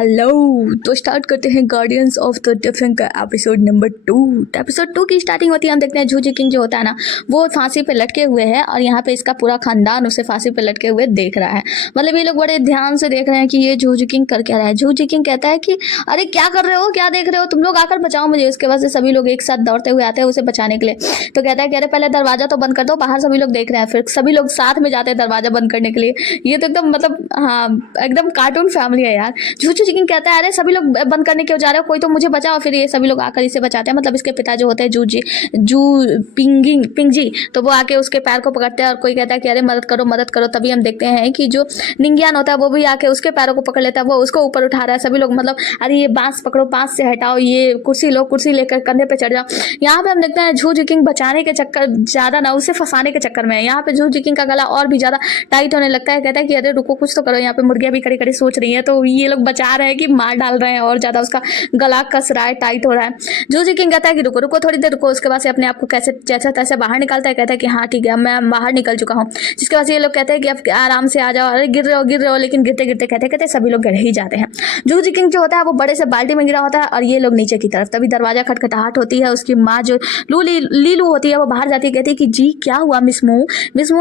Hello. तो start करते हैं गार्डियंस ऑफ द डिफरेंट का एपिसोड नंबर 2। एपिसोड 2 की स्टार्टिंग होती है, हम देखते हैं झू जिकिंग जो होता है ना, वो फांसी पे लटके हुए है और यहाँ पे इसका पूरा खानदान उसे फांसी पे लटके हुए देख रहा है। मतलब ये लोग बड़े ध्यान से देख रहे हैं कि ये झू जिकिंग कर क्या रहा है। झू जिकिंग कहता है कि अरे क्या कर रहे हो, क्या देख रहे हो, तुम लोग आकर बचाओ मुझे। उसके बाद से सभी लोग एक साथ दौड़ते हुए आते हैं उसे बचाने के लिए। तो कहता है कि अरे पहले दरवाजा तो बंद कर दो, बाहर सभी लोग देख रहे हैं। फिर सभी लोग साथ में जाते हैं दरवाजा बंद करने के लिए। ये तो एकदम मतलब हाँ एकदम कार्टून फैमिली है यार। झू जिकिंग कहता है अरे सभी लोग बंद करने क्यों जा रहे हो, कोई तो मुझे बचाओ। फिर ये सभी लोग आकर इसे बचाते हैं। मतलब इसके पिता जो होते हैं जू पिंगजी, तो वो आके उसके पैर को पकड़ते हैं और कोई कहता है कि अरे मदद करो मदद करो। तभी हम देखते हैं कि जो निंगियान होता है वो भी आके उसके पैरों को पकड़ लेता है, वो उसको ऊपर उठा रहा है। सभी लोग मतलब अरे ये बांस पकड़ो, बांस से हटाओ, ये कुर्सी लो, कुर्सी लेकर कंधे पे चढ़ जाओ। यहाँ पे हम देखते हैं झू जिकिंग बचाने के चक्कर ज्यादा ना उसे फंसाने के चक्कर में है। यहाँ पे झू जिकिंग का गला और भी ज्यादा टाइट होने लगता है। कहता है कि अरे रुको कुछ तो करो। यहाँ पे मुर्गियां भी कड़ी कड़ी सोच रही है, तो ये लोग बचा रहे हैं कि मार डाल रहे हैं और ज्यादा उसका गला कस रहा है, टाइट हो रहा है। झू जिकिंग कहता है कि रुको रुको थोड़ी देर रुको। उसके बाद से अपने आप को कैसे जैसे तैसे बाहर निकालता है। कहता है कि हाँ ठीक है मैं बाहर निकल चुका हूँ। जिसके बाद ये लोग कहते हैं कि अब आराम से आ जाओ। अरे गिर रहे हो, लेकिन गिरते गिरते कहते कहते सभी लोग गिर ही जाते हैं। झू जिकिंग जो होता है वो बड़े से बाल्टी में गिरा होता है और ये लोग नीचे की तरफ। तभी दरवाजा खटखटाहट होती है। उसकी माँ जो लीलू होती है वो बाहर जाती है, कहती है कि जी क्या हुआ मिस मू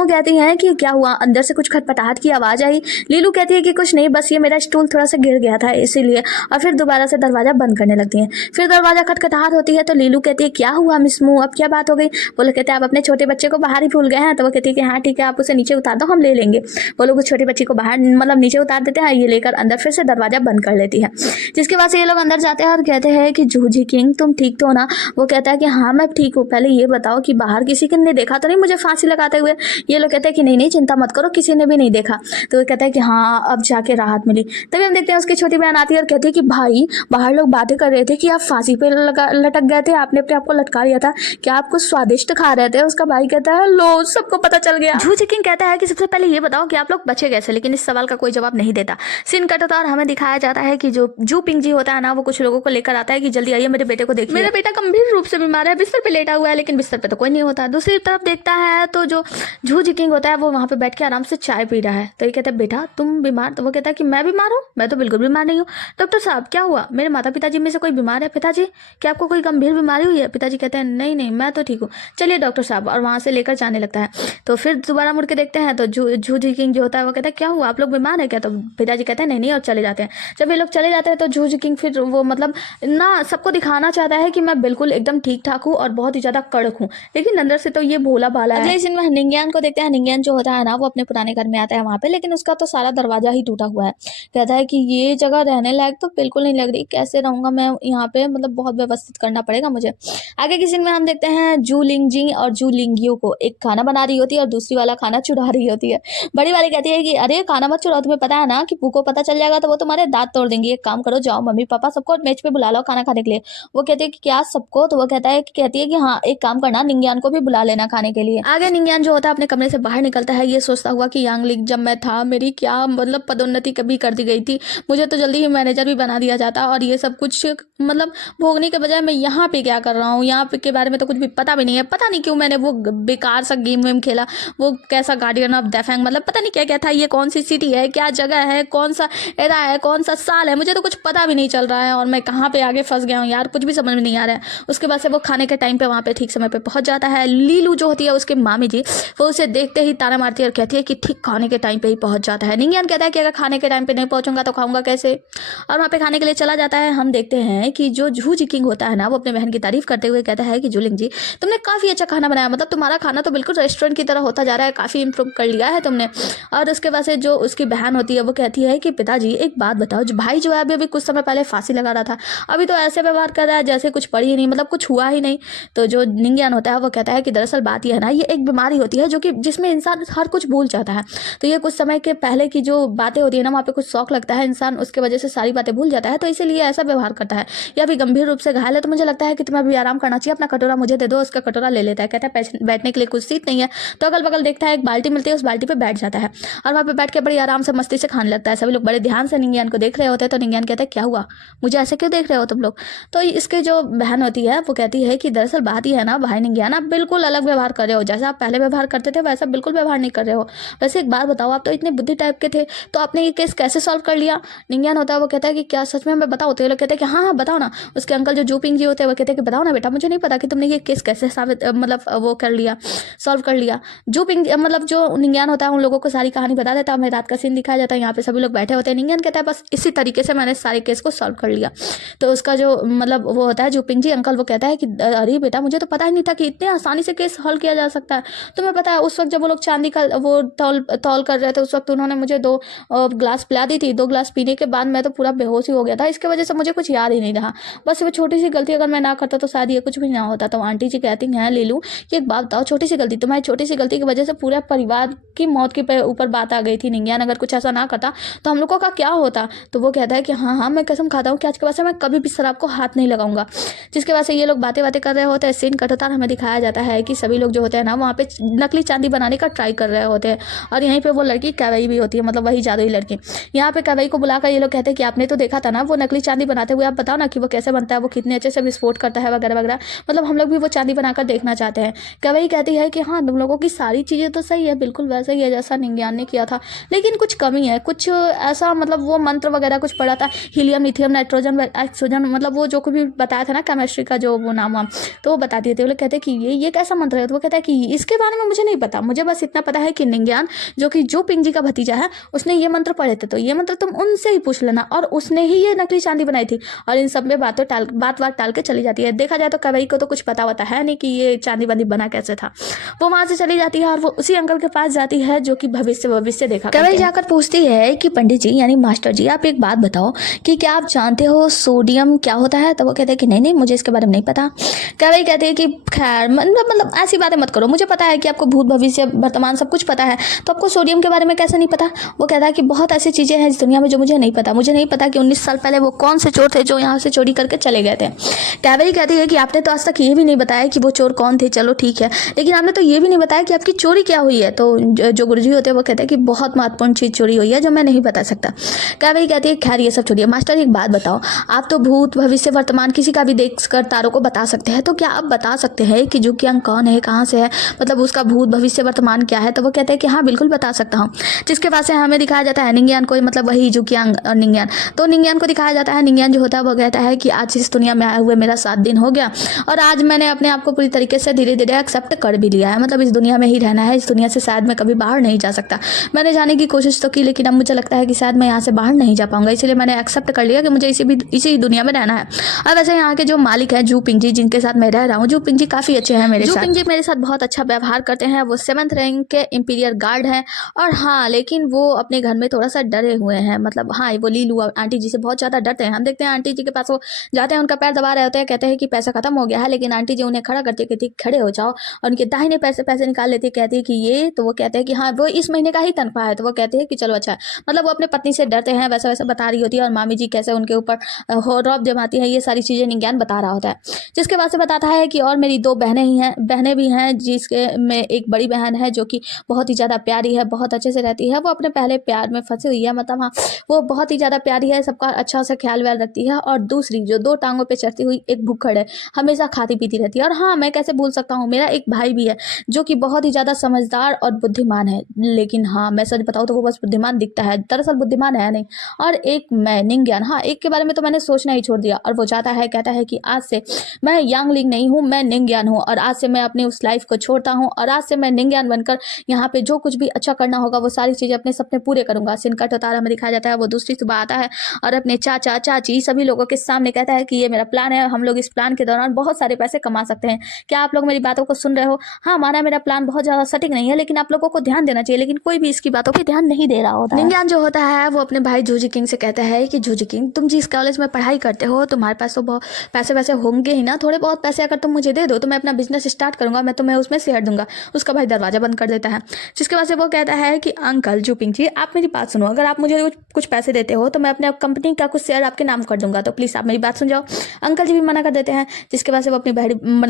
कहती है कि क्या हुआ, अंदर से कुछ खटपटाहट की आवाज आई। लीलू कहती है कि कुछ नहीं, बस ये मेरा स्टूल थोड़ा सा गिर गया था इसीलिए। और फिर दोबारा से दरवाजा बंद करने लगती है। फिर दरवाजा खटखटाहट होती है तो लीलू कहती है क्या हुआ मिस मू, अब क्या बात हो गई। वो लोग कहते हैं आप अपने छोटे बच्चे को बाहर ही भूल गए हैं। तो वो कहती है कि हाँ ठीक है आप उसे नीचे उतार दो, हम ले लेंगे। वो लोग उस छोटे बच्चे को बाहर मतलब नीचे उतार देते हैं। ये लेकर अंदर फिर से दरवाजा बंद कर लेती है। जिसके बाद से ये लोग अंदर जाते हैं और कहते हैं कि झू जिकिंग तुम ठीक तो ना। वो कहता है कि हाँ मैं ठीक हूँ, पहले ये बताओ कि बाहर किसी ने देखा तो नहीं मुझे फांसी लगाते हुए। ये लोग कहते हैं कि नहीं चिंता मत करो, किसी ने भी नहीं देखा। तो वो कहता है कि हाँ अब जाके राहत मिली। तभी हम देखते हैं उसकी छोटी बहन आती है और कहती है कि भाई बाहर लोग बातें कर रहे थे कि आप फांसी पे लटक गए थे, आपने अपने आपको लटका लिया था, क्या आप कुछ स्वादिष्ट खा रहे थे। उसका भाई कहता है लो सबको पता चल गया। झू जिकिंग कहता है कि सबसे पहले ये बताओ कि आप लोग बचे कैसे, लेकिन इस सवाल का कोई जवाब नहीं देता। सीन कट होता है और हमें दिखाया जाता है कि जो जू पिंगजी होता है ना, वो कुछ लोगों को लेकर आता है कि जल्दी आइए मेरे बेटे को देखिए, मेरा बेटा गंभीर रूप से बीमार है, बिस्तर पे लेटा हुआ है, लेकिन बिस्तर पे तो कोई नहीं होता। दूसरी तरफ देखता है तो जो झू जिकिंग होता है वो वहां पे बैठ के आराम से चाय पी रहा है। तो ये कहता है बेटा तुम बीमार, तो वो कहता है कि मैं बीमार हूँ, मैं तो बिल्कुल बीमार नहीं हूँ। डॉक्टर साहब क्या हुआ, मेरे माता पिताजी में से कोई बीमार है। पिताजी क्या आपको कोई गंभीर बीमारी हुई है। पिताजी कहते हैं नहीं मैं तो ठीक हूँ, चलिए डॉक्टर साहब, और वहां से लेकर जाने लगता है। तो फिर दोबारा मुड़ के देखते हैं तो झू जिकिंग जो होता है वो कहता है क्या हुआ आप लोग बीमार है क्या। तो पिताजी कहते हैं नहीं और चले जाते हैं। जब ये लोग चले जाते हैं तो झू जिकिंग फिर वो मतलब ना सबको दिखाना चाहता है कि मैं बिल्कुल एकदम ठीक ठाक हूँ और बहुत ही ज्यादा कड़क हूँ, लेकिन अंदर से तो ये भोला भाला है। अगले सीन में निंगियान को देखते हैं। निंगियान जो होता है ना वो अपने पुराने घर में आता है वहां पे, लेकिन उसका तो सारा दरवाजा ही टूटा हुआ है। कहता है कि ये जगह रहने लायक तो बिल्कुल नहीं लग रही, कैसे रहूंगा मैं यहाँ पे, मतलब बहुत व्यवस्थित करना पड़ेगा मुझे। आगे की सीन में हम देखते हैं जू लिंगजी और जू लिंगियो को एक खाना बना रही होती है और दूसरी वाला खाना चुरा रही होती है। बड़ी वाली कहती है कि अरे खाना मत चुराओ, तुम्हें पता है ना कि पू को पता चल जाएगा तो वो तुम्हारे दांत तोड़ देंगी। एक काम करो जाओ मम्मी पापा सबको मेज पे बुला लो खाना खाने के लिए। वो कहती है कि क्या सबको, तो वो कहती है कि हाँ एक काम करना निंगियान को भी बुला लेना खाने के लिए। आगे निंगियान जो होता है अपने कमरे से बाहर निकलता है, ये सोचता हुआ कि यांगलिंग जब मैं था मेरी क्या मतलब पदोन्नति कभी कर दी गई थी, मुझे तो जल्दी ही मैनेजर भी बना दिया जाता, और ये सब कुछ मतलब भोगने के बजाय मैं यहाँ पे क्या कर रहा हूँ, यहाँ पे के बारे में तो कुछ भी पता भी नहीं है। पता नहीं क्यों मैंने वो बेकार सा गेम वेम खेला, वो कैसा गार्डियन ऑफ डेफेंग मतलब पता नहीं क्या क्या था, ये कौन सी सिटी है, क्या जगह है, कौन सा एरा है, कौन सा साल है, मुझे तो कुछ पता भी नहीं चल रहा है और मैं कहाँ पे आगे फंस गया हूँ यार, कुछ भी समझ में नहीं आ रहा है। उसके बाद से वो खाने के टाइम पे वहाँ पे ठीक समय पे पहुंच जाता है। लीलू जो होती है उसके मामी जी, वो उसे देखते ही ताना मारती है और कहती है कि ठीक खाने के टाइम पे ही पहुंच जाता है। निंगियान कहता है कि अगर खाने के टाइम पे नहीं पहुंचूंगा तो खाऊंगा कैसे, और वहाँ पे खाने के लिए चला जाता है। हम देखते हैं कि जो झू जिकिंग होता है ना वो अपने बहन की तारीफ करते हुए कहता है कि जुलिंग जी तुमने काफी अच्छा खाना बनाया, मतलब तुम्हारा खाना तो बिल्कुल रेस्टोरेंट की तरह होता जा रहा है, काफी इंप्रूव कर लिया है तुमने। और उसके बाद से जो उसकी बहन होती है वो कहती है कि पिताजी एक बात बताओ, जो भाई जो है अभी कुछ समय पहले फांसी लगा रहा था, अभी तो ऐसे व्यवहार कर रहा है जैसे कुछ पड़ी ही नहीं, मतलब कुछ हुआ ही नहीं। तो जो निंगियान होता है वो कहता है कि दरअसल बात यह है ना, ये एक बीमारी होती है जो कि जिसमें इंसान हर कुछ भूल जाता है। तो ये कुछ समय के पहले की जो बातें होती है ना, वहाँ पे कुछ शौक लगता है, इंसान उसके वजह से सारी बातें भूल जाता है, तो इसीलिए ऐसा व्यवहार करता है। या भी गंभीर रूप से घायल है तो मुझे लगता है कि तुम्हें अभी आराम करना चाहिए, अपना कटोरा मुझे दे दो। उसका कटोरा ले लेता है, कहता है बैठने के लिए कुछ सीट नहीं है। तो अगल बगल देखता है एक बाल्टी मिलती है, उस बाल्टी पे बैठ जाता है और वहाँ पे बैठ के बड़ी आराम से मस्ती से खाने लगता है। सभी लोग बड़े ध्यान से निंगियान को देख रहे होते हैं। तो निंगियान कहता है क्या हुआ, मुझे ऐसे क्यों देख रहे हो तुम लोग। तो इसके जो बहन होती है वो कहती है कि दरअसल बात यह है ना भाई निंगियान, आप बिल्कुल अलग व्यवहार कर रहे हो, जैसा आप पहले व्यवहार करते थे वैसा बिल्कुल व्यवहार नहीं कर रहे हो। वैसे एक बात बताओ, आप तो इतने बुद्धि टाइप के थे, तो आपने ये केस कैसे सॉल्व कर लिया। निंगियान निंगियान होता है वो कहता है कि क्या सच में मैं बताओ, तो ये लोग कहते हैं कि हाँ हाँ बताओ ना। उसके अंकल जो जूपिंग जी होते हैं वो कहते हैं कि बताओ ना बेटा, मुझे नहीं पता कि तुमने ये केस कैसे साबित मतलब वो कर लिया, सॉल्व कर लिया। जूपिंग मतलब जो निंगियान होता है उन लोगों को सारी कहानी बता देता है। हमें रात का सीन दिखाया जाता है, यहाँ पे सभी लोग बैठे होते हैं। निंगियान कहता है बस इसी तरीके से मैंने सारे केस को सॉल्व कर लिया। तो उसका जो मतलब वो होता है जूपिंग जी अंकल, वो कहता है कि अरे बेटा मुझे तो पता ही नहीं था कि इतने आसानी से केस हल किया जा सकता है। तुम्हें पता है उस वक्त जब वो लोग चांदी का वो तौल कर रहे थे, उस वक्त उन्होंने मुझे 2 ग्लास पिला दी थी। 2 ग्लास पीने के बाद मैं तो पूरा बेहोश ही हो गया था। इसके वजह से मुझे कुछ याद ही नहीं रहा। बस वो छोटी सी गलती अगर मैं ना करता तो शायद ये कुछ भी ना होता। तो आंटी जी कहती हैं लीलू कि एक बात बताओ, छोटी सी गलती, तुम्हारी छोटी सी गलती की वजह से पूरे परिवार की मौत के ऊपर बात आ गई थी। निंगियान अगर कुछ ऐसा ना करता तो हम लोगों का क्या होता। तो वो कहता है कि हाँ हाँ मैं कसम खाता हूँ कि आज के बाद से मैं कभी भी शराब को हाथ नहीं लगाऊंगा। जिसके बाद से ये लोग बातें कर रहे होते हैं। सीन कट होता है, हमें दिखाया जाता है कि सभी लोग जो होते हैं ना वहाँ पे नकली चांदी बनाने का ट्राई कर रहे होते हैं। और यहीं पे वो लड़की कैवई भी होती है, मतलब वही जादुई लड़की। यहाँ पे कैवई को बुलाकर ये लोग कहते हैं कि आपने तो देखा था ना वो नकली चांदी बनाते हुए, आप बताओ ना कि वो कैसे बनता है, वो कितने अच्छे से विस्फोट करता है वगैरह वगैरह। मतलब हम लोग भी वो चांदी बनाकर देखना चाहते हैं। कैवई कहती है कि हाँ तुम लोगों की सारी चीज़ें तो सही है, बिल्कुल वैसा ही है जैसा निंगियान ने किया था, लेकिन कुछ कमी है, कुछ ऐसा मतलब वो मंत्र वगैरह कुछ पड़ा था, हीलियम लिथियम नाइट्रोजन ऑक्सीजन, मतलब वो जो भी बताया था ना केमिस्ट्री का जो वो नाम, तो वो बता दिए थे। वो लोग कहते हैं कि ये कैसा मंत्र है। तो वो कहता है कि इसके बारे में मुझे नहीं पता, मुझे बस इतना पता है कि निंगियान जो कि जो पिंग जी का भतीजा है उसने ये मंत्र पढ़े थे, तो ये मंत्र तुम उनसे ही पूछ लेना, और उसने ही ये नकली चांदी बनाई थी। और इन सब में बात टाल के चली जाती है। देखा जाए तो कवई को तो कुछ पता होता है नहीं कि ये चांदी वांदी बना कैसे था। वो वहां से चली जाती है और वो उसी अंकल के पास जाती है जो कि भविष्य देखा। कवई जाकर पूछती है कि पंडित जी यानी मास्टर जी आप एक बात बताओ कि क्या आप जानते हो सोडियम क्या होता है। तो वो कहते हैं कि नहीं मुझे इसके बारे में नहीं पता। कवई कहते हैं कि खैर मतलब ऐसी बातें मत करो, मुझे पता है कि आपको भूत भविष्य वर्तमान सब कुछ पता है, तो आपको सोडियम के बारे में कैसे नहीं पता। वो कहता है कि बहुत ऐसी चीजें हैं इस दुनिया में जो मुझे नहीं पता। मुझे नहीं पता कि 19 साल पहले वो कौन से चोर थे जो यहाँ से चोरी करके चले गए थे। कैवई कहती है कि आपने तो आज तक ये भी नहीं बताया कि वो चोर कौन थे, चलो ठीक है, लेकिन आपने तो ये भी नहीं बताया कि आपकी चोरी क्या हुई है। तो जो गुरुजी होते हैं वो कहते हैं कि बहुत महत्वपूर्ण चीज चोरी हुई है जो मैं नहीं बता सकता। कैवई कहती है खैर ये सब छोड़िए, मास्टर एक बात बताओ, आप तो भूत भविष्य वर्तमान किसी का भी देख कर तारों को बता सकते हैं, तो क्या आप बता सकते हैं कि जुकियांग कौन है, कहाँ से है, मतलब उसका भूत भविष्य वर्तमान क्या है। तो वो कहते हैं कि हाँ बिल्कुल बता सकता हूँ। जिसके पास से हमें दिखाया जाता है निंगियान को, मतलब वही जुकियांग और निंगियान। तो निंगियान को दिखाया जाता है, निंगियान जो होता है वो कहता है कि आज इस दुनिया में आए हुए मेरा 7 दिन हो गया और आज मैंने अपने आप को पूरी तरीके से धीरे धीरे एक्सेप्ट कर भी लिया है, मतलब इस दुनिया में ही रहना है, इस दुनिया से शायद मैं कभी बाहर नहीं जा सकता। मैंने जाने की कोशिश तो की लेकिन अब मुझे लगता है कि शायद मैं यहाँ से बाहर नहीं जा पाऊंगा, इसलिए मैंने एक्सेप्ट कर लिया कि मुझे इसी दुनिया में रहना है। और वैसे यहाँ के जो मालिक है जू पिंग जी जिनके साथ मैं रह रहा हूँ, जू पिंग जी काफी अच्छे हैं मेरे साथ। जू पिंग जी मेरे साथ बहुत अच्छा व्यवहार करते हैं। वो 7th रैंक के इंपीरियर गार्ड हैं और हाँ लेकिन वो अपने घर में थोड़ा सा डरे हुए हैं, मतलब हाँ वो लीलू आंटी जी से बहुत ज्यादा डरते हैं। हम देखते हैं आंटी जी के पास वो जाते हैं, उनका पैर दबा रहे होते हैं, कहते हैं कि पैसा खत्म हो गया है, लेकिन आंटी जी उन्हें खड़ा करती कहती खड़े हो जाओ और उनके दाहिने पैसे निकाल लेती, कहती है कि ये, तो वो कहते हैं कि हाँ वो इस महीने का ही तनख्वाह है। तो वो कहते हैं कि चलो अच्छा है, मतलब वो अपने पत्नी से डरते हैं, वैसा वैसा बता रही होती है और मामी जी कैसे उनके ऊपर रौब जमाती है, ये सारी चीजें निंगियान बता रहा होता है। जिसके बाद से बताता है कि और मेरी 2 बहनें भी हैं, जिसके में एक बड़ी बहन है जो कि बहुत ही ज़्यादा प्यारी है, बहुत अच्छे से रहती है, वो अपने पहले प्यार में फंसी हुई है, मतलब हाँ वो बहुत ही ज़्यादा प्यारी है, सबका अच्छा सा ख्याल व्याल रखती है। और दूसरी जो 2 टांगों पे चढ़ती हुई एक भुक्खड़ है, हमेशा खाती पीती रहती है। और हाँ मैं कैसे भूल सकता हूँ, मेरा एक भाई भी है जो कि बहुत ही ज़्यादा समझदार और बुद्धिमान है, लेकिन हाँ मैं सच बताऊँ तो वो बस बुद्धिमान दिखता है, दरअसल बुद्धिमान है नहीं। और एक मैं निंगियान, हाँ एक के बारे में तो मैंने सोचना ही छोड़ दिया और वो जाता है कहता है कि आज से मैं यांगलिंग नहीं हूँ, मैं निंगियान हूँ और आज से मैं अपनी उस लाइफ को छोड़ता हूँ और आज से मैं निंगियान बनकर यहाँ पे जो कुछ भी अच्छा करना होगा वो सारी चीज़ें अपने सपने पूरे करूंगा। सिनकट उतारा में दिखाया जाता है, वो दूसरी सुबह आता है और अपने चाचा चाची सभी लोगों के सामने कहता है कि ये मेरा प्लान है, हम लोग इस प्लान के दौरान बहुत सारे पैसे कमा सकते हैं। क्या आप लोग मेरी बातों को सुन रहे हो? हाँ माना मेरा प्लान बहुत ज़्यादा सटीक नहीं है लेकिन आप लोगों को ध्यान देना चाहिए, लेकिन कोई भी इसकी बातों पर ध्यान नहीं दे रहा होता। निंगियान जो होता है वो अपने भाई जूजी किंग से कहता है कि जूजी किंग तुम जिस कॉलेज में पढ़ाई करते हो तुम्हारे पास तो बहुत पैसे वैसे होंगे ही ना, थोड़े बहुत पैसे अगर तुम मुझे दे दो तो मैं अपना बिजनेस स्टार्ट करूंगा, मैं तुम्हें उसमें शेयर दूंगा। उसका भाई दरवाजा बंद कर देता है। जिसके बाद से वो कहता है कि अंकल जूपिंग जी आप मेरी बात सुनो, अगर आप मुझे कुछ पैसे देते हो तो मैं अपने कंपनी का कुछ शेयर आपके नाम कर दूंगा, तो प्लीज़ आप मेरी बात सुन जाओ। अंकल जी भी मना कर देते हैं। जिसके बाद से वो अपनी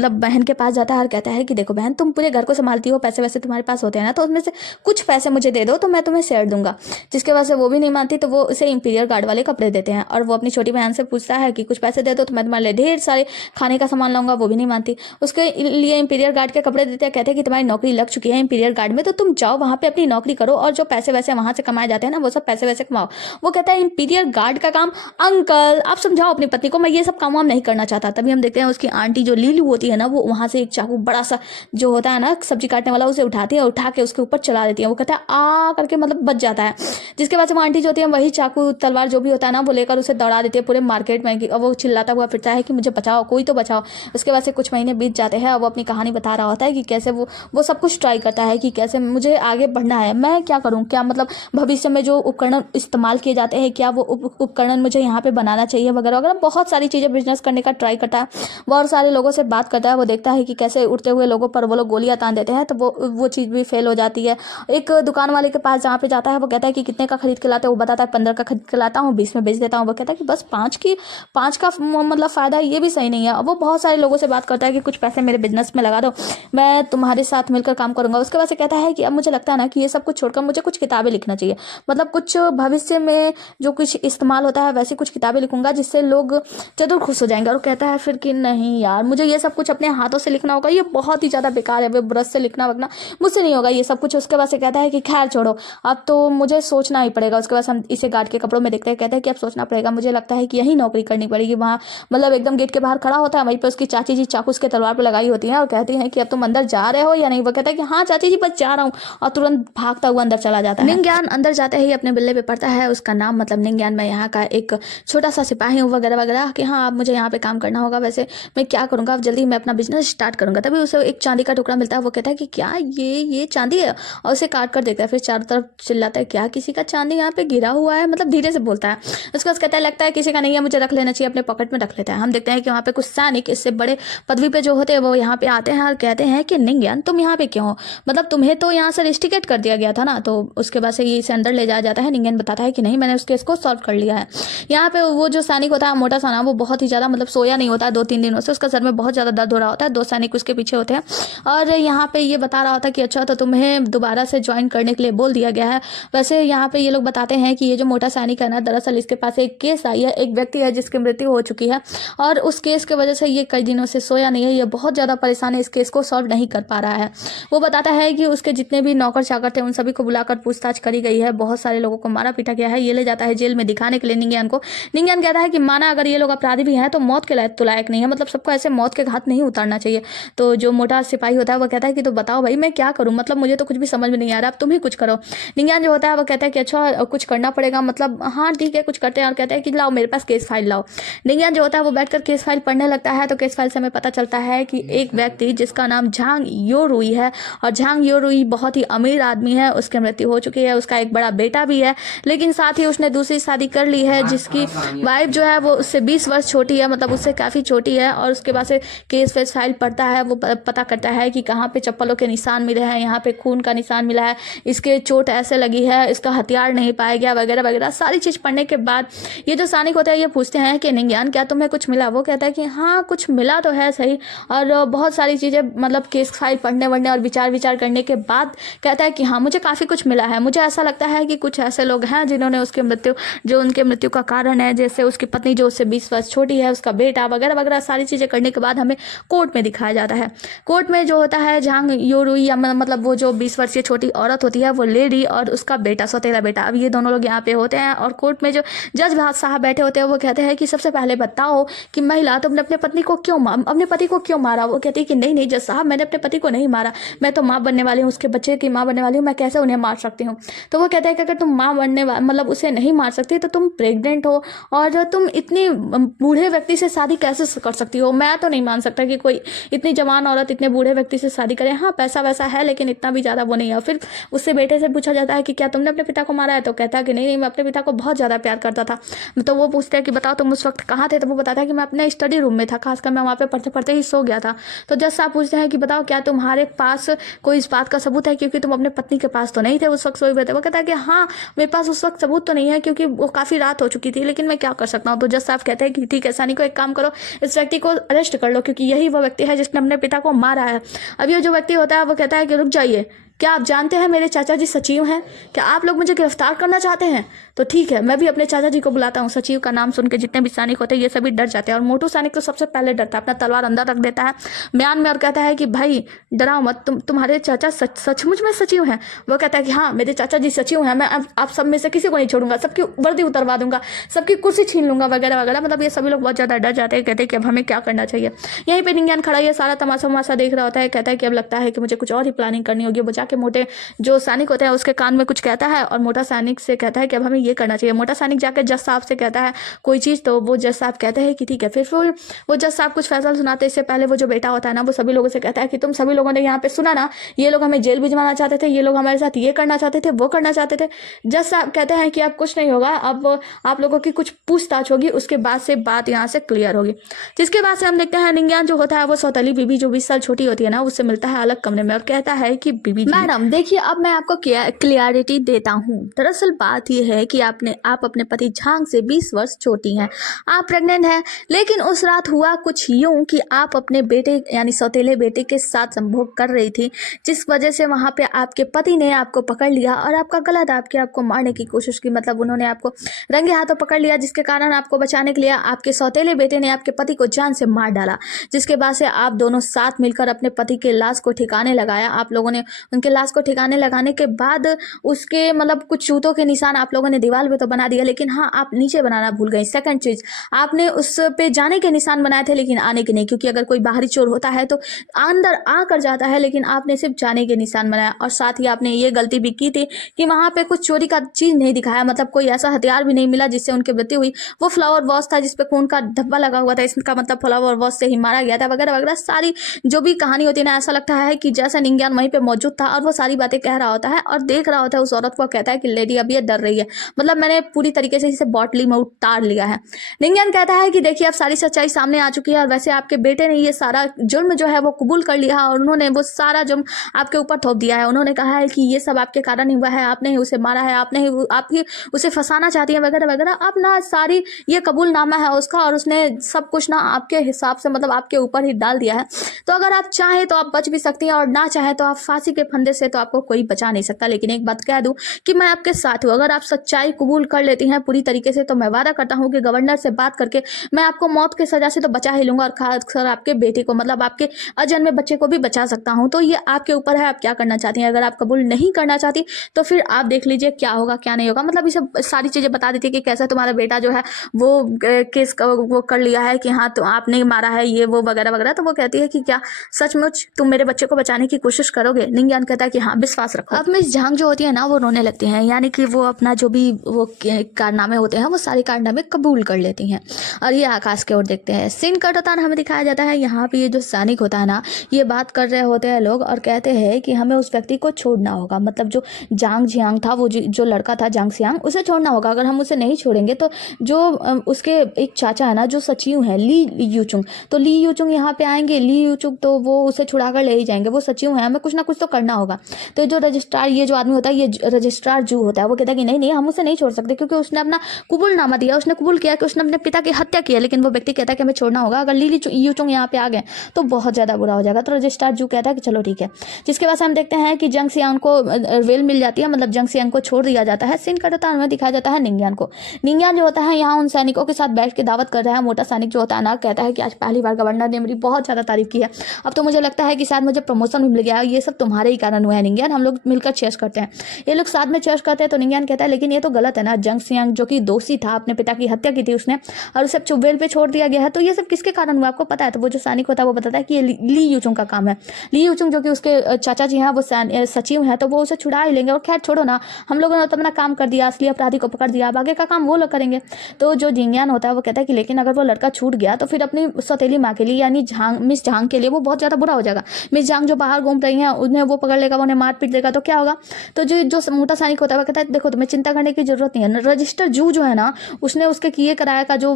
बहन के पास जाता है और कहता है कि देखो बहन तुम पूरे घर को संभालती हो, पैसे वैसे तुम्हारे पास होते हैं ना, तो उसमें से कुछ पैसे मुझे दे दो तो मैं तुम्हें शेयर दूंगा। जिसके बाद से वो भी नहीं मानती, तो वो उसे इंपीरियर गार्ड वाले कपड़े देते हैं और वो अपनी छोटी बहन से पूछता है कि कुछ पैसे दे दो तो मैं तुम्हारे लिए ढेर सारे खाने का सामान लाऊंगा, वो भी नहीं मानती। उसके लिए इंपीरियल गार्ड के कपड़े देते हैं, कहते हैं कि तुम्हारी नौकरी लग चुकी है इंपीरियल गार्ड में, तो तुम जाओ वहाँ पे अपनी नौकरी करो और जो पैसे वैसे वहाँ से कमाए जाते हैं ना वो सब पैसे वैसे कमाओ। वो कहता है इंपीरियल गार्ड का काम, अंकल आप समझाओ अपनी पत्नी को, मैं ये सब काम वाम नहीं करना चाहता। तभी हम देखते हैं उसकी आंटी जो लीलू होती है ना, वो वहाँ से एक चाकू बड़ा सा जो होता है ना सब्जी काटने वाला, उसे उठाती है, उठा के उसके ऊपर चला देती है। वो कहता है आ करके मतलब बच जाता है। जिसके बाद से वो आंटी जो होती है वही चाकू तलवार जो भी होता है ना वो लेकर उसे दौड़ा देती है पूरे मार्केट में, और वो चिल्लाता हुआ फिरता है कि मुझे बचाओ, कोई तो बचाओ। उसके बाद से कुछ महीने बीत जाते हैं और वो अपनी कहानी बता रहा होता है कि कैसे वो सब कुछ ट्राई करता है कि कैसे मुझे आगे बढ़ना है, मैं क्या करूँ, क्या मतलब भविष्य में जो उपकरण इस्तेमाल किए जाते हैं क्या वो उपकरण मुझे यहाँ पे बनाना चाहिए वगैरह वगैरह, बहुत सारी चीज़ें बिजनेस करने का ट्राई करता है। बहुत सारे लोगों से बात करता है, वो देखता है कि कैसे उड़ते हुए लोगों पर वो लोग गोलियां तान देते हैं, तो वो चीज़ भी फेल हो जाती है। एक दुकान वाले के पास जहाँ पे जाता है वो कहता है कि कितने का खरीद के लाते हो, वो बताता है 15 का खरीद के लाता हूँ, 20 में बेच देता हूँ। वो कहता है कि बस 5 का मतलब फ़ायदा, ये भी सही नहीं है। अब वो बहुत सारे लोगों से बात करता है कि कुछ पैसे मेरे बिजनेस में लगा दो, मैं तुम्हारे साथ मिलकर काम करूंगा। उसके बाद से कहता है कि अब मुझे लगता है ना कि ये सब कुछ छोड़कर मुझे कुछ किताबें लिखना चाहिए, मतलब कुछ भविष्य में जो कुछ इस्तेमाल होता है वैसी कुछ किताबें लिखूंगा जिससे लोग जरूर खुश हो जाएंगे। और कहता है फिर कि नहीं यार, मुझे ये सब कुछ अपने हाथों से लिखना होगा, ये बहुत ही ज़्यादा बेकार है, वो ब्रश से लिखना वगना मुझसे नहीं होगा ये सब कुछ। उसके बाद से कहता है कि खैर छोड़ो, अब तो मुझे सोचना ही पड़ेगा। उसके बाद हम इसे गार्ड के कपड़ों में देखते हैं, कहते हैं कि अब सोचना पड़ेगा, मुझे लगता है कि यही नौकरी करनी पड़ेगी। वहाँ मतलब एकदम गेट के बाहर खड़ा होता है, वहीं पर उसकी चाची जी चाकू उसके तलवार पर लगाई होती है और कहती हैं कि अब तुम अंदर जा रहे हो या नहीं। वो कहता है कि हाँ चाची जी बस जा रहा हूँ, और तुरंत भागता हुआ अंदर चला जाता है। निंग्यान अंदर जाते ही अपने बिल्ले पे पड़ता है, उसका नाम मतलब निंग्यान, मैं यहाँ का एक छोटा सा सिपाही हूँ वगैरह वगैरह, कि हाँ आप मुझे यहाँ पे काम करना होगा, वैसे मैं क्या करूँगा, अब जल्दी मैं अपना बिजनेस स्टार्ट करूँगा। तभी उसे एक चांदी का टुकड़ा मिलता है, वो कहता है कि क्या ये चांदी है, और उसे काट कर देखता है, फिर चारों तरफ चिल्लाता है क्या किसी का चांदी यहाँ पे गिरा हुआ है, मतलब धीरे से बोलता है। उसके बाद कहता है लगता है किसी का नहीं है, मुझे रख लेना चाहिए, अपने पॉकेट में रख लेता है। हम देखते हैं कि वहाँ पे कुछ सैनिक इससे बड़े पदवी पे जो होते हैं वो यहाँ पे आते हैं और कहते हैं कि निंग्यान तुम यहाँ पे क्यों हो, मतलब तुम्हें तो यहाँ से रिस्टिकेट कर दिया गया था ना। तो उसके बाद से ये इसे अंदर ले जाया जाता है। निंग्यान बताता है कि नहीं, मैंने उस केस को सॉल्व कर लिया है। यहाँ पे वो जो सैनिक होता है मोटा सा ना, वो बहुत ही ज़्यादा मतलब सोया नहीं होता है 2-3 दिनों से, उसका सर में बहुत ज़्यादा दर्द हो रहा होता है। 2 सैनिक उसके पीछे होते हैं और यहाँ पे ये बता रहा होता है कि अच्छा तो तुम्हें दोबारा से ज्वाइन करने के लिए बोल दिया गया है। वैसे यहाँ पे ये लोग बताते हैं कि ये जो मोटा सैनिक है ना, दरअसल इसके पास एक केस आई है, एक व्यक्ति है जिसकी मृत्यु हो चुकी है और उस केस की वजह से ये कई दिनों से सोया नहीं है, ये बहुत ज़्यादा परेशान है, इस केस को सॉल्व नहीं कर पा रहा है। वो बताता है कि उसके जितने भी नौकर चाकर थे उन सभी को बुलाकर पूछताछ करी गई है, बहुत सारे लोगों को मारा पीटा गया है। ये ले जाता है जेल में दिखाने के लिए निंग्यान को। निंग्यान कहता है कि माना अगर ये लोग अपराधी भी हैं तो मौत के लायक नहीं है, मतलब सबको ऐसे मौत के घाट नहीं उतारना चाहिए। तो जो मोटा सिपाही होता है वो कहता है कि तो बताओ भाई मैं क्या करूँ, मतलब मुझे तो कुछ भी समझ में नहीं आ रहा, अब तुम ही कुछ करो। निंग्यान जो होता है वो कहता है कि अच्छा कुछ करना पड़ेगा, मतलब हाँ ठीक है कुछ करते हैं, और कहते हैं कि लाओ मेरे पास केस फाइल लाओ। निंग्यान जो होता है वो बैठकर केस फाइल पढ़ने लगता है। तो केस फाइल से हमें पता चलता है कि एक व्यक्ति जिसका नाम झांग यो रुई है, और झांग यो रुई बहुत ही अमीर आदमी है, उसकी मृत्यु हो चुकी है, उसका एक बड़ा बेटा भी है, लेकिन साथ ही उसने दूसरी शादी कर ली है जिसकी वाइफ जो है वो उससे 20 वर्ष छोटी है, मतलब उससे काफ़ी छोटी है। और उसके बाद से केस फेस फाइल पढ़ता है, वो पता करता है कि कहाँ पे चप्पलों के निशान मिले हैं, यहाँ पे खून का निशान मिला है, इसके चोट ऐसे लगी है, इसका हथियार नहीं पाया गया वगैरह वगैरह। सारी चीज़ पढ़ने के बाद ये जो सैनिक होता है ये पूछते हैं कि निंग्यान क्या तुम्हें कुछ मिला। वो कहता है कि हाँ कुछ मिला तो है सही, और बहुत सारी चीज़ें मतलब केस फाइल पढ़ने वढ़ने और विचार करने के बाद कहता है कि हाँ मुझे काफ़ी कुछ मिला है। मुझे ऐसा लगता है कि कुछ ऐसे लोग हैं जिन्होंने उसकी मृत्यु, जो उनके मृत्यु का कारण है, जैसे उसकी पत्नी जो उससे 20 वर्ष छोटी है, उसका बेटा वगैरह वगैरह। सारी चीज़ें करने के बाद हमें कोर्ट में दिखाया जाता है। कोर्ट में जो होता है झांग योरुई या मतलब वो जो 20 वर्षीय छोटी औरत होती है वो लेडी और उसका बेटा, सौतेला बेटा, अब ये दोनों लोग यहाँ पे होते हैं। और कोर्ट में जो जज साहब बैठे होते हैं वो कहते हैं कि सबसे पहले बताओ कि महिला तुमने अपने पत्नी को अपने पति को क्यों मारा। वो कहती है कि नहीं जज साहब मैंने अपने पति को नहीं मारा, मैं तो माँ बनने वाली हूँ, उसके बच्चे की माँ बनने वाली हूँ, मैं कैसे उन्हें मार सकती हूँ। तो वो कहते हैं कि अगर तुम माँ बनने मतलब उसे नहीं मार सकती तो तुम प्रेग्नेंट हो और तुम इतनी बूढ़े व्यक्ति से शादी कैसे कर सकती हो। मैं तो नहीं मान सकता कि कोई इतनी जवान औरत इतने बूढ़े व्यक्ति से शादी करे। हाँ पैसा वैसा है लेकिन इतना भी ज़्यादा वो नहीं है। फिर उससे बेटे से पूछा जाता है कि क्या तुमने अपने पिता को मारा है। तो कहता है कि नहीं मैं अपने पिता को बहुत ज़्यादा प्यार करता था। तो वो पूछते हैं कि बताओ तुम उस वक्त कहाँ थे। तो वो बताता है कि मैं अपने स्टडी रूम में था, खासकर मैं वहाँ पे पढ़ते पढ़ते ही सो गया था। तो जज साहब पूछते हैं कि बताओ क्या तुम्हारे पास कोई इस बात का सबूत है, क्योंकि तुम अपने पत्नी के पास तो नहीं थे उस वक्त सोए हुए थे। वो कहता है कि हाँ मेरे पास उस वक्त सबूत तो नहीं है क्योंकि वो काफ़ी रात हो चुकी थी, लेकिन मैं क्या कर सकता हूँ। तो जज साहब कहते हैं कि ठीक है सैनी को एक काम करो, इस व्यक्ति को अरेस्ट कर लो क्योंकि यही वो व्यक्ति है जिसने अपने पिता को मारा है। अब ये जो व्यक्ति होता है वो कहता है कि रुक जाइए, क्या आप जानते हैं मेरे चाचा जी सचिव हैं? क्या आप लोग मुझे गिरफ्तार करना चाहते हैं? तो ठीक है, मैं भी अपने चाचा जी को बुलाता हूँ। सचिव का नाम सुन के जितने भी सैनिक होते हैं ये सभी डर जाते हैं और मोटू सैनिक तो सबसे पहले डरता है, अपना तलवार अंदर रख देता है म्यान में और कहता है कि भाई डराओ मत, तुम्हारे चाचा सचमुच में सचिव हैं? वो कहता है कि हाँ मेरे चाचा जी सचिव हैं, मैं आप सब में से किसी को नहीं छोड़ूंगा, सबकी वर्दी उतरवा दूंगा, सबकी कुर्सी छीन लूंगा वगैरह वगैरह। मतलब ये सभी लोग बहुत ज़्यादा डर जाते हैं, कहते हैं कि अब हमें क्या करना चाहिए। यहीं पे निंज्यान खड़ा ये सारा तमाशा वमाशा देख रहा होता है, कहता है कि अब लगता है कि मुझे कुछ और ही प्लानिंग करनी होगी। वो जाके मोटे जो सैनिक होते हैं उसके कान में कुछ कहता है और मोटा सैनिक से कहता है कि अब हमें ये करना चाहिए। मोटा सैनिक जाकर जज साहब से कहता है कोई चीज़, तो वो जज साहब कहते हैं कि ठीक है। फिर वो जज साहब कुछ फैसला सुनाते इससे पहले वो जो बेटा होता है ना वो सभी लोगों से कहता है कि तुम सभी लोगों ने यहाँ पे सुना ना, ये लोग हमें जेल भिजवाना चाहते थे, ये लोग हमारे साथ ये करना चाहते थे, वो करना चाहते थे। जज साहब कहते हैं कि अब कुछ नहीं होगा, अब आप लोगों की कुछ पूछताछ होगी, उसके बाद से बात यहाँ से क्लियर होगी। जिसके बाद से हम देखते हैं निंज्यान जो होता है वो सौतेली बीबी जो 20 साल छोटी होती है ना उससे मिलता है अलग कमरे में और कहता है कि बीबी जी मैडम देखिए अब मैं आपको क्लियरिटी देता हूँ। दरअसल बात यह है कि आप अपने पति झांग से 20 वर्ष छोटी हैं, आप प्रेग्नेंट हैं, लेकिन उस रात हुआ कुछ यूं कि आप अपने बेटे यानी सौतेले बेटे के साथ संभोग कर रही थी, जिस वजह से वहाँ पे आपके पति ने आपको पकड़ लिया और आपका गला दाब के आपको मारने की कोशिश की। मतलब उन्होंने आपको रंगे हाथों पकड़ लिया, जिसके कारण आपको बचाने के लिए आपके सौतेले बेटे ने आपके पति को जान से मार डाला। जिसके बाद से आप दोनों साथ मिलकर अपने पति के लाश को ठिकाने लगाया। आप लोगों ने उनके लाश को ठिकाने लगाने के बाद उसके मतलब कुछ जूतों के निशान आप लोगों ने दीवार पे तो बना दिया, लेकिन हाँ आप नीचे बनाना भूल गए। सेकंड चीज, आपने उस पे जाने के निशान बनाए थे लेकिन आने के नहीं, क्योंकि अगर कोई बाहरी चोर होता है तो अंदर आकर जाता है, लेकिन आपने सिर्फ जाने के निशान बनाया। और साथ ही आपने ये गलती भी की थी कि वहां पे कुछ चोरी का चीज नहीं दिखाया, मतलब कोई ऐसा हथियार भी नहीं मिला जिससे उनकी मृत्यु हुई। वो फ्लावर वॉश था जिसपे खून का धब्बा लगा हुआ था, इसका मतलब फ्लावर वॉश से ही मारा गया था वगैरह वगैरह। सारी जो भी कहानी होती है ना, ऐसा लगता है कि जैसा निंज्यान वहीं पे मौजूद था और वो सारी बातें कह रहा होता है और देख रहा होता है उस औरत को, कहता है कि लेडी अब ये डर रही है, मतलब मैंने पूरी तरीके से इसे बॉटली में उतार लिया है। निंज्यान कहता है कि देखिए अब सारी सच्चाई सामने आ चुकी है और वैसे आपके बेटे ने ये सारा जुर्म जो है वो कबूल कर लिया और उन्होंने वो सारा जुर्म आपके ऊपर थोप दिया है। उन्होंने कहा है कि ये सब आपके कारण ही हुआ है, आपने ही उसे मारा है, आपने ही आप ही उसे फंसाना चाहती है वगैरह वगैरह। अब ना सारी ये कबूलनामा है उसका और उसने सब कुछ ना आपके हिसाब से मतलब आपके ऊपर ही डाल दिया है। तो अगर आप चाहें तो आप बच भी सकती हैं और ना चाहें तो आप फांसी के फंदे से तो आपको कोई बचा नहीं सकता। लेकिन एक बात कह दूं कि मैं आपके साथ हूँ, अगर आप सच्चाई कबूल कर लेती हैं पूरी तरीके से तो मैं वादा करता हूँ कि गवर्नर से बात करके मैं आपको मौत की सजा से तो बचा ही लूंगा और खासकर आपके बेटे को मतलब आपके अजन्मे बच्चे को भी बचा सकता हूँ। तो ये आपके ऊपर है, आप क्या करना चाहती हैं। अगर आप कबूल नहीं करना चाहती तो फिर आप देख लीजिए क्या होगा क्या नहीं होगा। मतलब ये सब सारी चीजें बता देती है कि कैसा तुम्हारा बेटा जो है वो केस वो कर लिया है कि हाँ तो आपने मारा है ये वो वगैरह वगैरह। तो वो कहती है कि क्या सचमुच तुम मेरे बच्चे को बचाने की कोशिश करोगे। निंज्यान कहता है कि हाँ विश्वास रखो। अब मिस झांग जो होती है ना वो रोने लगती हैं, यानी कि वो अपना जो भी वो कारनामे होते हैं वो सारे कारनामे कबूल कर लेती हैं और ये आकाश की ओर देखते हैं। सीन कट होता है, हमें दिखाया जाता है यहाँ पे ये जो सैनिक होता है ना ये बात कर रहे होते हैं लोग और कहते हैं कि हमें उस व्यक्ति को छोड़ना होगा, मतलब जो जांग जियांग था वो जो लड़का था जांग सियांग उसे छोड़ना होगा। अगर हम उसे नहीं छोड़ेंगे तो जो उसके एक चाचा है ना जो सचिव है ली यूचुंग, तो ली यूचुंग यहाँ पे आएंगे, ली यूचुंग तो वो उसे छुड़ा कर ले ही जाएंगे, वो सचिव है, हमें कुछ ना कुछ तो करना होगा। तो जो रजिस्ट्रार ये जो आदमी होता है ये रजिस्ट्रार जू होता है, वो कहता है कि नहीं नहीं हम उसे नहीं छोड़ सकते क्योंकि उसने अपना कबूलनामा दिया, उसने कबूल किया कि उसने अपने पिता की हत्या की है। लेकिन वो व्यक्ति कहता है कि हमें छोड़ना होगा, अगर ली यूचुंग यहाँ पे आ गए तो बहुत ज्यादा बुरा हो जाएगा। तो रजिस्ट्रार जू कहता है कि चलो ठीक है। जिसके बाद हम देखते हैं कि जंग सियांग को वेल मिल जाती है, मतलब जंग सियांग को छोड़ दिया जाता है। सीन कट होता है, हमें दिखाया जाता है निंज्यान को। निंज्यान जो होता है यहाँ उन सैनिकों के साथ बैठ के दावत कर रहा है। मोटा सैनिक जो होता है ना कहता है कि आज पहली बार गवर्नर ने मेरी बहुत ज्यादा तारीफ की है, अब तो मुझे लगता है कि शायद मुझे प्रमोशन भी मिल गया, ये सब तुम्हारे ही कारण हुआ है निंज्यान, हम लोग मिलकर चेस करते हैं। ये लोग साथ में चेस करते हैं तो निंज्यान कहता है लेकिन ये तो गलत है ना, जंग सियांग जो कि दोषी था, अपने पिता की हत्या की थी उसने और उसे चुबेल पे छोड़ दिया गया है, तो ये सब किसके कारण हुआ आपको पता है। तो वो जो सैनिक होता है वो बताता है कि ये ली यूचुंग का काम है। ली यूचुंग जो कि उसके चाचा जी हैं वो सचिव हैं, तो वो उसे छुड़ा ही लेंगे। और खैर छोड़ो ना, हम लोगों ने तो अपना काम कर दिया, असली अपराधी को पकड़ दिया, अब आगे का काम वो लोग करेंगे। तो जो निंज्यान होता है वो कहता है कि लेकिन अगर वो लड़का छूट गया तो फिर अपनी सौतेली माँ के लिए यानी मिस झांग के लिए वो बहुत ज्यादा बुरा हो जाएगा। मिस झांग जो बाहर घूम रही है उन्हें वो पकड़ लेगा, उन्हें मार पीट देगा, तो क्या होगा। तो जो मोटा सैनिक होता है वो कहता है देखो तुम्हें चिंता करने की जरूरत नहीं है, रजिस्टर जू जो है ना उसने उसके किए कराया का जो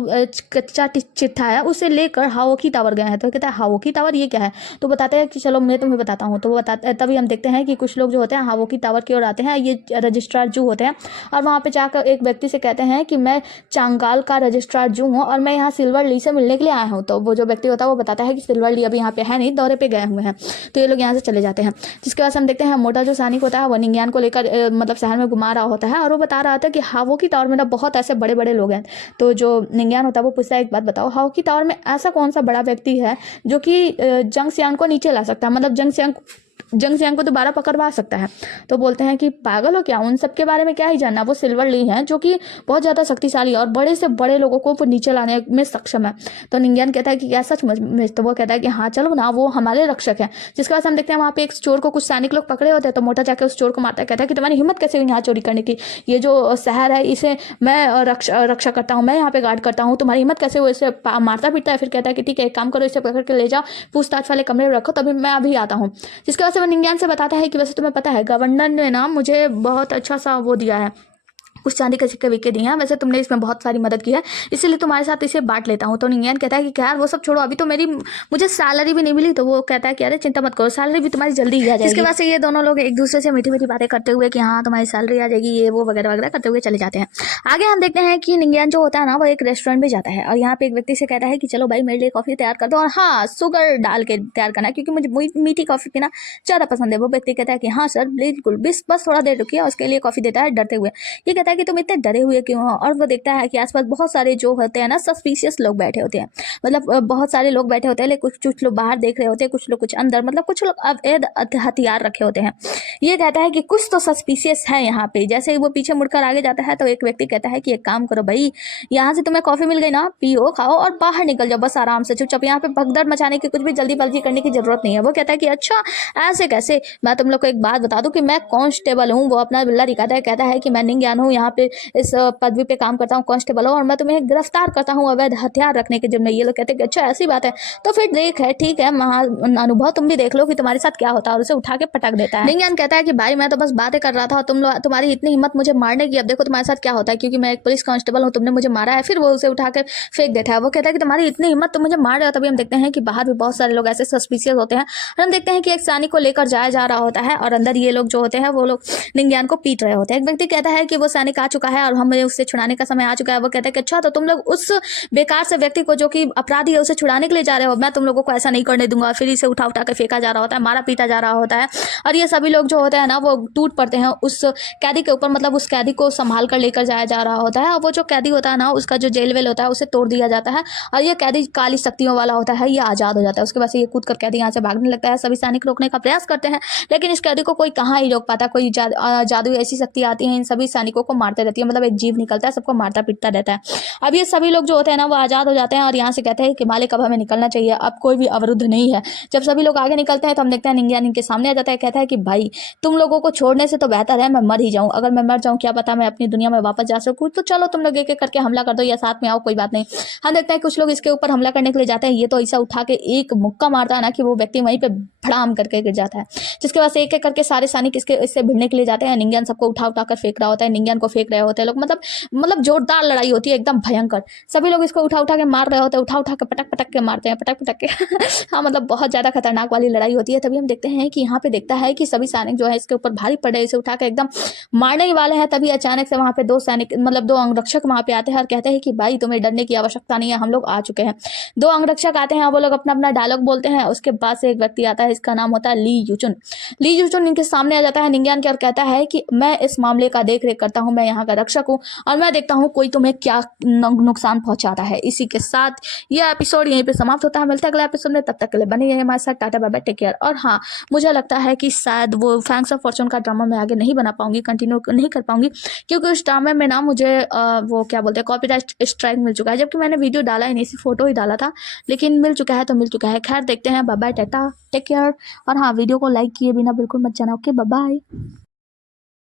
कच्चा चिट्ठा है उसे लेकर हावोकी टावर गए हैं। तो कहता है हावोकी टावर ये क्या है, तो बताते हैं कि चलो मैं तुम्हें बताता हूँ। तो वो बताते तभी हम देखते हैं कि कुछ लोग जो होते हैं हावोकी टावर की ओर आते हैं, ये रजिस्ट्रार जू होते हैं और वहाँ पे जाकर एक व्यक्ति से कहते हैं कि मैं चांगाल का रजिस्ट्रार जू हूँ और मैं यहाँ सिल्वर ली से मिलने के लिए आया हूँ। तो वो जो व्यक्ति होता है वो बताता है कि सिल्वर ली अभी यहाँ पे है नहीं, दौरे पे गए हुए हैं। तो ये लोग यहाँ से चले जाते हैं। जिसके बाद बाद हम देखते हैं मोटा जो सैनिक होता है वो निंग्यान को लेकर मतलब शहर में घुमा रहा होता है और वो बता रहा था कि हावो की टावर में ना बहुत ऐसे बड़े बड़े लोग हैं। तो जो निंग्यान होता है वो पूछता है एक बात बताओ, हावो की टावर में ऐसा कौन सा बड़ा व्यक्ति है जो कि जंगसियांग को नीचे ला सकता है, मतलब जंगसियांग को दोबारा पकड़वा सकता है। तो बोलते हैं कि पागल हो क्या, उन सब के बारे में क्या ही जानना, वो सिल्वर ली हैं जो कि बहुत ज़्यादा शक्तिशाली और बड़े से बड़े लोगों को वो नीचे लाने में सक्षम है। तो निंग्यान कहता है कि क्या सच में? तो वो कहता है कि हाँ चलो ना, वो हमारे रक्षक हैं। जिसके बाद हम देखते हैं वहाँ पे एक चोर को कुछ सैनिक लोग पकड़े होते हैं। तो मोटा जाके उस चोर को मारता है, कहता है कि तुम्हारी हिम्मत कैसे हुई यहाँ चोरी करने की, ये जो शहर है इसे मैं रक्षा करता हूँ, मैं यहाँ पे गार्ड करता हूँ, तुम्हारी हिम्मत कैसे हुई? इसे मारता पीटता है। फिर कहता है कि ठीक है एक काम करो, इसे पकड़ के ले जाओ पूछताछ वाले कमरे में रखो, तभी मैं अभी आता हूँ। जिसके बाद से वो निंग्यान से बताता है कि वैसे तुम्हें पता है गवर्नर ने ना मुझे बहुत अच्छा सा वो दिया है, कुछ चांदी के सिक्के विक्के दिए हैं, वैसे तुमने इसमें बहुत सारी मदद की है इसलिए तुम्हारे साथ इसे बांट लेता हूँ। तो निंग्यान कहता है कि यार वो सब छोड़ो, अभी तो मुझे सैलरी भी नहीं मिली। तो वो कहता है कि अरे चिंता मत करो, सैलरी भी तुम्हारी जल्दी ही आ जाएगी। इसके बाद से ये दोनों लोग एक दूसरे से मीठी मीठी बातें करते हुए कि हाँ तुम्हारी सैलरी आ जाएगी, ये वो वगैरह वगैरह करते हुए चले जाते हैं। आगे हम देखते हैं कि निंग्यान जो होता है ना वो एक रेस्टोरेंट में जाता है और यहाँ पे एक व्यक्ति से कहता है कि चलो भाई मेरे लिए कॉफी तैयार कर दो, और हाँ शुगर डाल के तैयार करना क्योंकि मुझे मीठी कॉफी पीना ज़्यादा पसंद है। वो व्यक्ति कहता है कि हाँ सर बिल्कुल, बस थोड़ा देर रुकिए। उसके लिए कॉफी देता है डरते हुए। ये कहता है कि तुम इतने डरे हुए क्यों हो? और वो देखता है कि आसपास बहुत सारे जो होते हैं ना सस्पिशियस लोग बैठे होते हैं, मतलब बहुत सारे लोग बैठे होते हैं, लेकिन कुछ लोग बाहर देख रहे होते हैं, कुछ लोग कुछ अंदर, मतलब कुछ लोग अवैध हथियार रखे होते हैं। ये कहता है कि कुछ तो सस्पिशियस है यहाँ पे। जैसे ही वो पीछे मुड़कर आगे जाता है तो एक व्यक्ति कहता है कि एक काम करो भाई, यहाँ से तुम्हें कॉफी मिल गई ना, पियो खाओ और बाहर निकल जाओ बस आराम से चुपचाप, यहाँ पे भगदड़ मचाने की कुछ भी जल्दीबाजी करने की जरूरत नहीं है। वो कहता है कि अच्छा ऐसे कैसे, मैं तुम लोग को एक बात बता दूं कि मैं कांस्टेबल हूँ। वो अपना बिल्ला दिखाता है, कहता है कि मैं निंग्यान हूँ, यहाँ पे इस पदवी पे काम करता हूँ, कांस्टेबल हूँ, और मैं तुम्हें गिरफ्तार करता हूँ अवैध हथियार रखने के जुर्म में। ये लोग कहते हैं कि अच्छा ऐसी बात है, तो फिर देख है ठीक है महा अनुभव, तुम भी देख लो कि तुम्हारे साथ क्या होता है। और उसे उठा के पटक देता है। निंग्यान कहता है कि भाई मैं तो बस बातें कर रहा था, तुम्हारी इतनी हिम्मत मुझे मारने की, अब देखो तुम्हारे साथ क्या होता है, क्योंकि मैं एक पुलिस कांस्टेबल हूँ, तुमने मुझे मारा है। फिर वो उसे उठा कर फेंक देता है। वो कहता है कि तुम्हारी इतनी हिम्मत, तुम मुझे मार रहे हो। तभी हम देखते हैं कि बाहर भी बहुत सारे लोग ऐसे सस्पिशियस होते हैं और हम देखते हैं कि एक सैनिक को लेकर जाया जा रहा होता है और अंदर ये लोग जो होते हैं वो लोग निंग्यान को पीट रहे होते हैं। एक व्यक्ति कहता है कि वो सैनिक आ चुका है और हमें उससे छुड़ाने का समय आ चुका है। वो कहता है कि अच्छा तो तुम लोग उस बेकार से व्यक्ति को जो कि अपराधी है उसे छुड़ाने के लिए जा रहे हो, मैं तुम लोगों को ऐसा नहीं करने दूंगा। फिर इसे उठा उठा के फेंका जा रहा होता है, मारा पीटा जा रहा होता है और ये सभी लोग जो होते हैं ना वो टूट पड़ते हैं उस कैदी के ऊपर, मतलब उस कैदी को संभाल कर लेकर जाया जा रहा होता है। और वो जो कैदी होता है ना उसका जो जेल वेल होता है उसे तोड़ दिया जाता है और ये कैदी काली शक्तियों वाला होता है, ये आज़ाद हो जाता है। उसके बाद ये कूद कर कैदी यहाँ से भागने लगता है। सभी सैनिक रोकने का प्रयास करते हैं लेकिन इस कैदी को कोई कहाँ ही रोक पाता। कोई जादू ऐसी शक्ति आती है इन सभी सैनिकों को मारते रहती है, मतलब एक जीव निकलता है, सबको मारता पीटता रहता है। अब ये सभी लोग जो होते हैं ना वो आज़ाद हो जाते हैं और यहाँ से कहते हैं कि मालिक अब हमें निकलना चाहिए, अब कोई भी अवरुद्ध नहीं है। जब सभी लोग आगे निकलते हैं तो हम देखते हैं निंग्यान इनके सामने आ जाता है, कहता है कि भाई तुम लोगों को छोड़ने से तो बेहतर है मैं मर ही जाऊँ, अगर मैं मर जाऊँ क्या पता मैं अपनी दुनिया में वापस जा सकूँ, तो चलो तुम लोग एक एक करके हमला कर दो या साथ में आओ, कोई बात नहीं। हम देखते हैं कुछ लोग इसके ऊपर हमला करने के लिए जाते हैं, ये तो ऐसा उठा के एक मुक्का मारता है ना कि वो व्यक्ति वहीं पे भड़ाम करके गिर जाता है। जिसके बाद एक एक करके सारे सैनिक इससे भिड़ने के लिए जाते हैं। निंग्यान सबको उठा उठा कर फेंक रहा होता है, निंग्यान को फेंक रहे होते हैं लोग, मतलब जोरदार लड़ाई होती है एकदम भयंकर। सभी लोग इसको उठा उठा के मार रहे होते हैं, उठा उठा के पटक पटक के मारते हैं, पटक पटक के हाँ मतलब बहुत ज़्यादा खतरनाक वाली लड़ाई होती है। तभी हम देखते हैं कि यहाँ पे देखता है कि सभी सैनिक जो है इसके ऊपर भारी पड़ रहे, इसे उठा के एकदम मारने ही वाले हैं। तभी अचानक से वहाँ पे दो सैनिक मतलब दो अंगरक्षक वहाँ पे आते हैं और कहते हैं कि भाई तुम्हें डरने की आवश्यकता नहीं है, हम लोग आ चुके हैं। दो अंगरक्षक आते हैं, वो लोग अपना अपना डायलॉग बोलते हैं। उसके बाद से एक व्यक्ति आता है, इसका नाम होता है ली यूचुन। ली यूचुन इनके सामने आ जाता है निंग्यान के और कहता है कि मैं इस मामले का देख रेख करता हूँ, मैं यहाँ का रक्षक हूँ और मैं देखता हूँ कोई तुम्हें क्या नुकसान पहुंचाता है। इसी के साथ यह एपिसोड यहीं पे समाप्त होता है। मिलता है अगले एपिसोड में, तब तक के लिए बने रहिए हमारे साथ। Tata bye bye, take care. और हाँ मुझे लगता है कि शायद वो फैंक्स ऑफ फॉर्चून का ड्रामा मैं आगे नहीं बना पाऊंगी, कंटिन्यू नहीं कर पाऊंगी, क्योंकि उस ड्रामे में ना मुझे वो क्या बोलते हैं कॉपीराइट स्ट्राइक मिल चुका है, जबकि मैंने वीडियो डाला ही नहीं, सिर्फ फोटो ही डाला था, लेकिन मिल चुका है तो मिल चुका है। खैर देखते हैं, bye bye, tata, take care. और हाँ वीडियो को लाइक किए बिना बिल्कुल मत जाना। Okay bye bye.